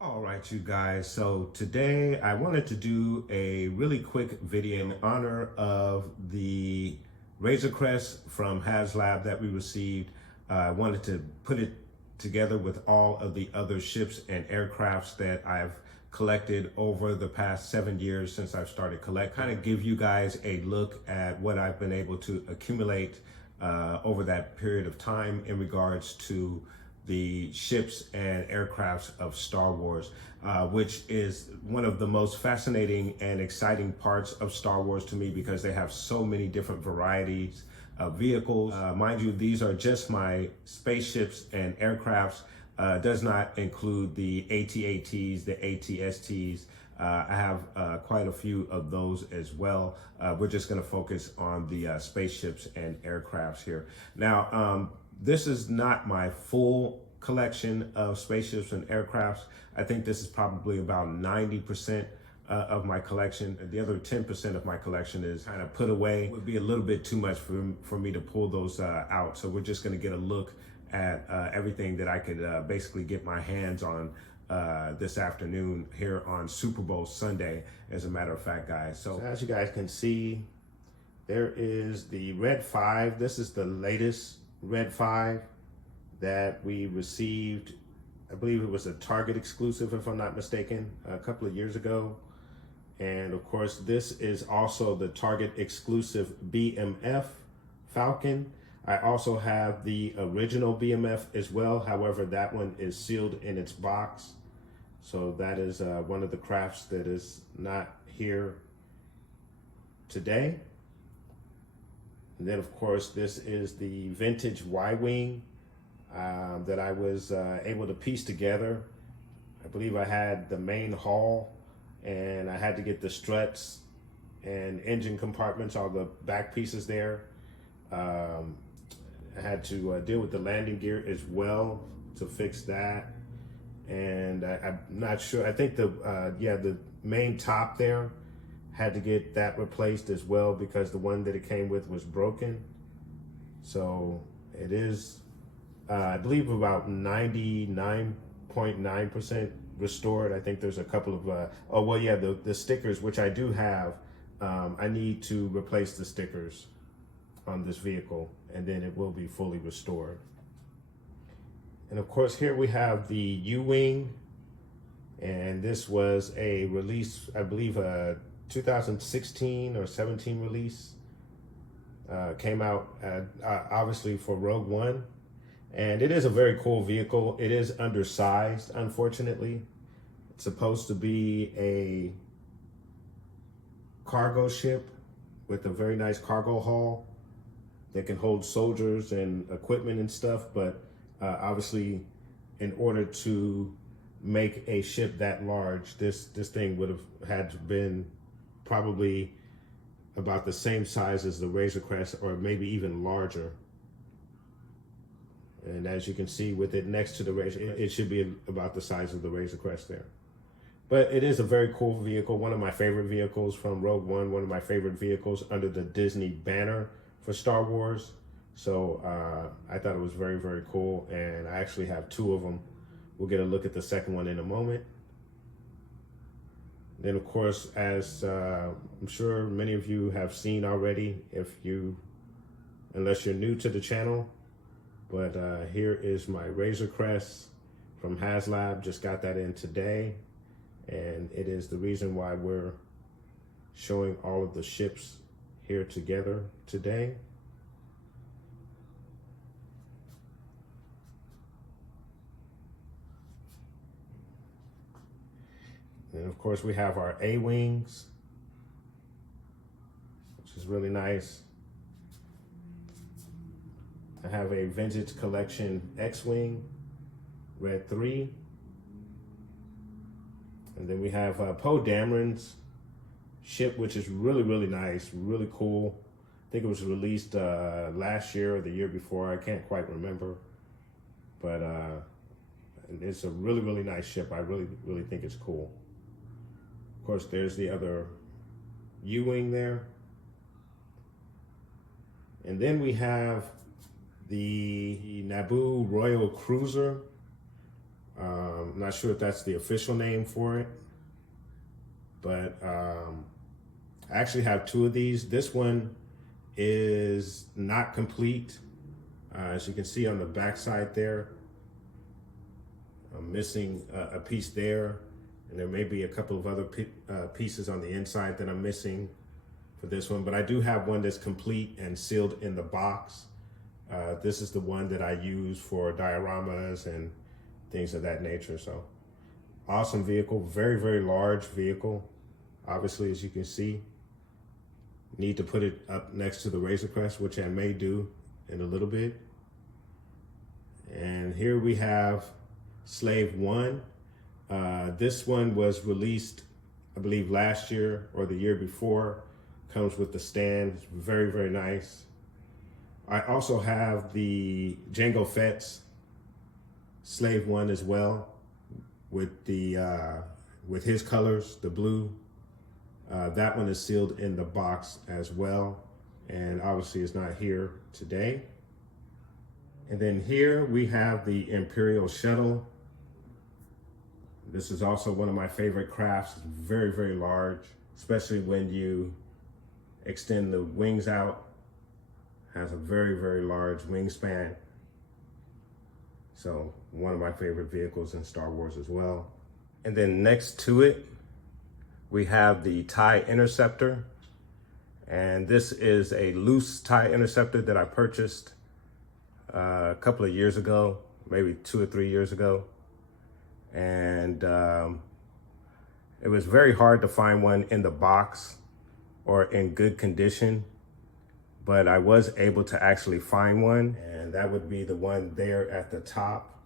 All right, you guys. So today I wanted to do a really quick video in honor of the Razor Crest from Haslab that we received. I wanted to put it together with all of the other ships and aircrafts that I've collected over the past 7 years since I've started collecting. Kind of give you guys a look at what I've been able to accumulate over that period of time in regards to the ships and aircrafts of Star Wars, which is one of the most fascinating and exciting parts of Star Wars to me because they have so many different varieties of vehicles. Mind you, these are just my spaceships and aircrafts. Does not include the AT-ATs, the AT-STs. I have quite a few of those as well. We're just going to focus on the spaceships and aircrafts here. Now, this is not my full collection of spaceships and aircrafts. I think this is probably about 90% of my collection. The other 10% of my collection is kind of put away. It would be a little bit too much for me to pull those out. So we're just going to get a look at everything that I could basically get my hands on this afternoon here on Super Bowl Sunday, as a matter of fact, guys. So as you guys can see, there is the Red 5. This is the latest Red 5 that we received. I believe it was a Target exclusive, if I'm not mistaken, a couple of years ago. And of course, this is also the Target exclusive BMF Falcon. I also have the original BMF as well. However, that one is sealed in its box. So that is one of the crafts that is not here today. And then, of course, this is the vintage Y-Wing that I was able to piece together. I believe I had the main hull, and I had to get the struts and engine compartments, all the back pieces there. I had to deal with the landing gear as well to fix that. And I'm not sure, I think the main top there, had to get that replaced as well because the one that it came with was broken. So it is, I believe, about 99.9% restored. I think there's a couple of, the stickers, which I do have. I need to replace the stickers on this vehicle, and then it will be fully restored. And of course, here we have the U-Wing, and this was a release, I believe, 2016 or 17 release. Came out obviously for Rogue One, and it is a very cool vehicle. It is undersized, unfortunately. It's supposed to be a cargo ship with a very nice cargo hull that can hold soldiers and equipment and stuff, but obviously in order to make a ship that large, this thing would have had to been probably about the same size as the Razor Crest, or maybe even larger. And as you can see with it next to the Razor, it should be about the size of the Razor Crest there. But it is a very cool vehicle, one of my favorite vehicles from Rogue One, one of my favorite vehicles under the Disney banner for Star Wars. So I thought it was very, very cool, and I actually have two of them. We'll get a look at the second one in a moment. Then, of course, as I'm sure many of you have seen already, unless you're new to the channel, but here is my Razor Crest from Haslab. Just got that in today, and it is the reason why we're showing all of the ships here together today. And of course, we have our A-Wings, which is really nice. I have a Vintage Collection X-Wing, Red 3. And then we have Poe Dameron's ship, which is really nice, really cool. I think it was released last year or the year before. I can't quite remember. But it's a really nice ship. I really think it's cool. Of course, there's the other U-wing there. And then we have the Naboo Royal Cruiser. I'm not sure if that's the official name for it, but I actually have two of these. This one is not complete. As you can see on the back side there, I'm missing a piece there, and there may be a couple of other pieces on the inside that I'm missing for this one, but I do have one that's complete and sealed in the box. This is the one that I use for dioramas and things of that nature. So awesome vehicle, very large vehicle. Obviously, as you can see, need to put it up next to the Razor Crest, which I may do in a little bit. And here we have Slave One. This one was released, I believe, last year or the year before. Comes with the stand. It's very nice. I also have the Jango Fett's Slave One as well, with the with his colors, the blue. That one is sealed in the box as well, and obviously it's not here today. And then here we have the Imperial Shuttle. This is also one of my favorite crafts. It's very large, especially when you extend the wings out. Has a very large wingspan. So one of my favorite vehicles in Star Wars as well. And then next to it, we have the TIE Interceptor. And this is a loose TIE Interceptor that I purchased a couple of years ago, maybe 2 or 3 years ago. And it was very hard to find one in the box or in good condition, but I was able to actually find one, and that would be the one there at the top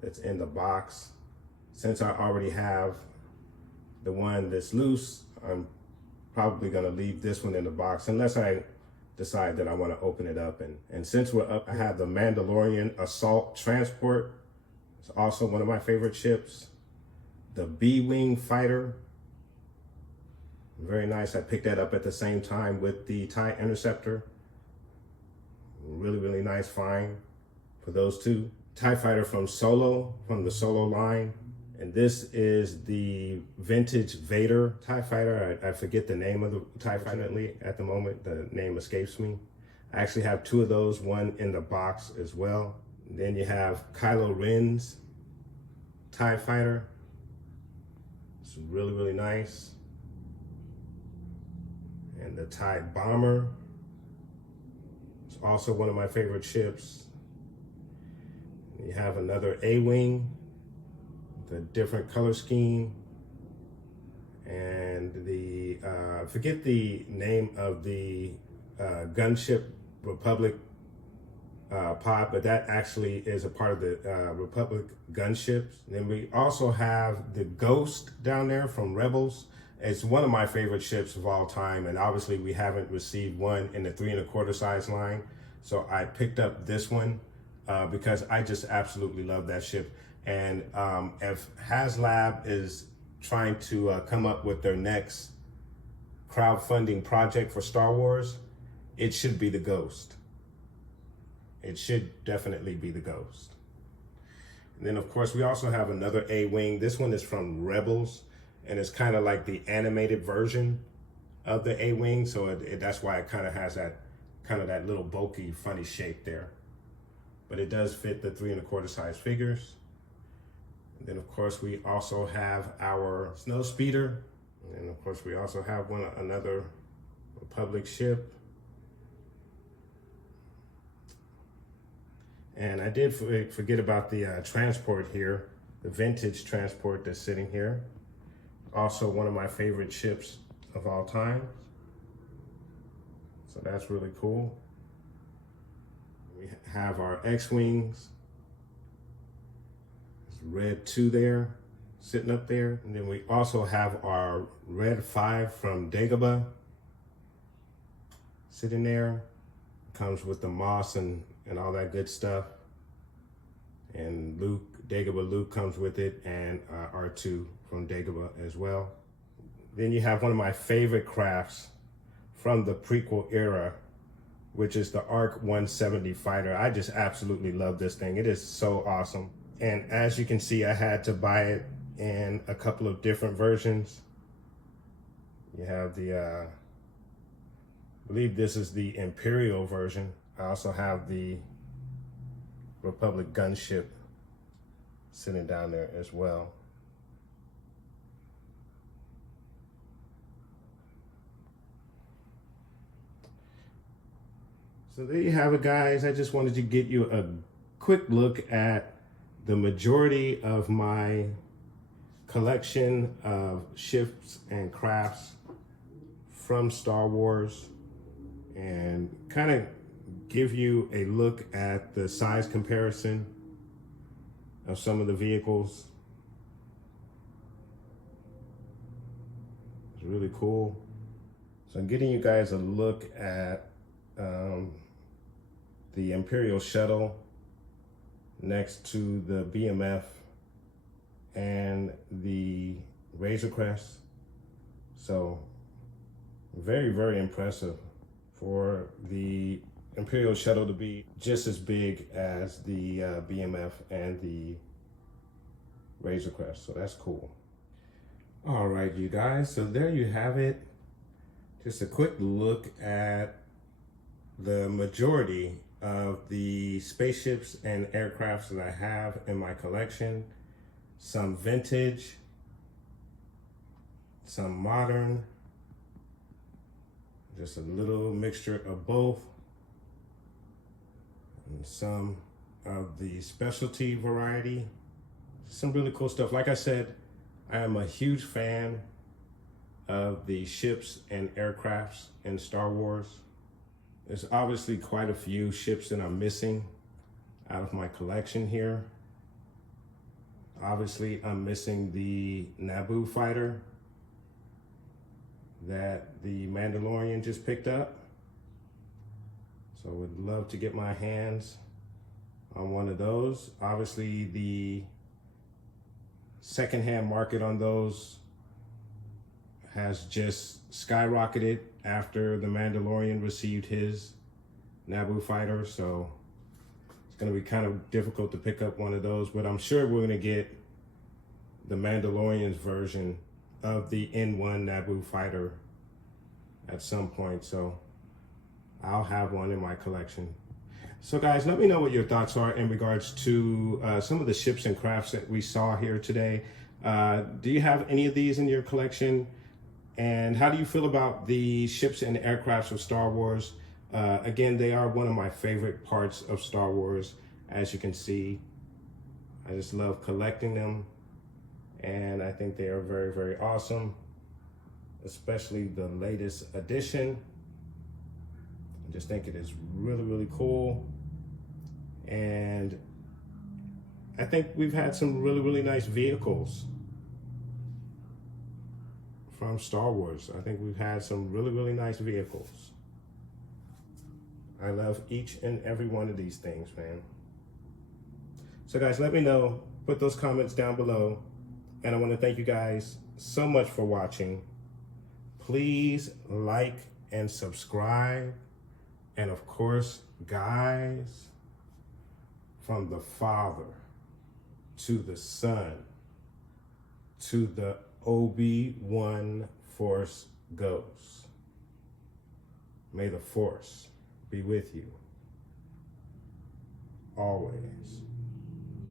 that's in the box. Since I already have the one that's loose, I'm probably gonna leave this one in the box unless I decide that I wanna open it up. And since we're up, I have the Mandalorian Assault Transport. It's also one of my favorite ships. The B-Wing Fighter. Very nice. I picked that up at the same time with the TIE Interceptor. Really nice find for those two. TIE Fighter from Solo, from the Solo line. And this is the vintage Vader TIE Fighter. I forget the name of the TIE Fighter at the moment. The name escapes me. I actually have two of those, one in the box as well. And then you have Kylo Ren's TIE Fighter. It's really nice. And the TIE Bomber. It's also one of my favorite ships. You have another A-Wing with a different color scheme. And the, I forget the name of the Gunship Republic pod, but that actually is a part of the Republic gunships. And then we also have the Ghost down there from Rebels. It's one of my favorite ships of all time, and obviously we haven't received one in the 3 1/4 size line. So I picked up this one because I just absolutely love that ship. And if Haslab is trying to come up with their next crowdfunding project for Star Wars, it should be the Ghost. It should definitely be the Ghost. And then of course we also have another A-Wing. This one is from Rebels, and it's kind of like the animated version of the A-Wing. So that's why it kind of has that little bulky, funny shape there. But it does fit the 3 1/4 size figures. And then of course we also have our Snow Speeder. And of course we also have another Republic ship. And I did forget about the transport here, the vintage transport that's sitting here. Also one of my favorite ships of all time. So that's really cool. We have our X-Wings. There's Red 2 there. sitting up there. And then we also have our Red 5 from Dagobah sitting there. Comes with the moss and all that good stuff. And Luke, Dagobah Luke comes with it, and R2 from Dagobah as well. Then you have one of my favorite crafts from the prequel era, which is the ARC 170 fighter. I just absolutely love this thing. It is so awesome. And as you can see, I had to buy it in a couple of different versions. You have the, I believe this is the Imperial version. I also have the Republic gunship sitting down there as well. So there you have it, guys. I just wanted to get you a quick look at the majority of my collection of ships and crafts from Star Wars, and kind of give you a look at the size comparison of some of the vehicles. It's really cool. So I'm getting you guys a look at the Imperial Shuttle next to the BMF and the Razor Crest. So very, very impressive for the Imperial Shuttle to be just as big as the BMF and the Razor Crest. So that's cool. All right, you guys, so there you have it. Just a quick look at the majority of the spaceships and aircrafts that I have in my collection. Some vintage, some modern, just a little mixture of both, and some of the specialty variety. Some really cool stuff. Like I said, I am a huge fan of the ships and aircrafts in Star Wars. There's obviously quite a few ships that I'm missing out of my collection here. Obviously, I'm missing the Naboo Fighter that the Mandalorian just picked up. So would love to get my hands on one of those. Obviously, the secondhand market on those has just skyrocketed after the Mandalorian received his Naboo Fighter. So it's gonna be kind of difficult to pick up one of those, but I'm sure we're gonna get the Mandalorian's version of the N1 Naboo Fighter at some point. So I'll have one in my collection. So guys, let me know what your thoughts are in regards to some of the ships and crafts that we saw here today. Do you have any of these in your collection? And how do you feel about the ships and aircrafts of Star Wars? Again, they are one of my favorite parts of Star Wars. As you can see, I just love collecting them. And I think they are very, very awesome, especially the latest edition. I just think it is really, really cool. And I think we've had some really, really nice vehicles from Star Wars. I think we've had some really, really nice vehicles. I love each and every one of these things, man. So guys, let me know, put those comments down below. And I want to thank you guys so much for watching. Please like and subscribe. And of course, guys, from the Father to the Son to the Obi-Wan Force Ghost. May the Force be with you always.